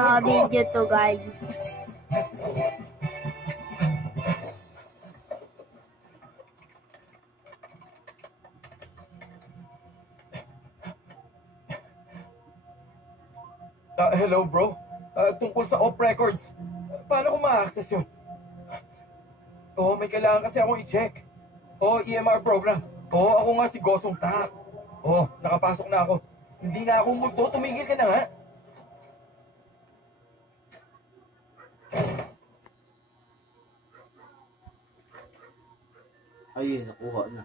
Naka-video to, guys. Hello, bro. Tungkol sa off records. Paano ko ma-access yun? May kailangan kasi akong i-check. EMR program. Ako nga si Gosong Tak. Nakapasok na ako. Hindi nga ako multo. Tumigil ka na nga. Ayun, nakuha na.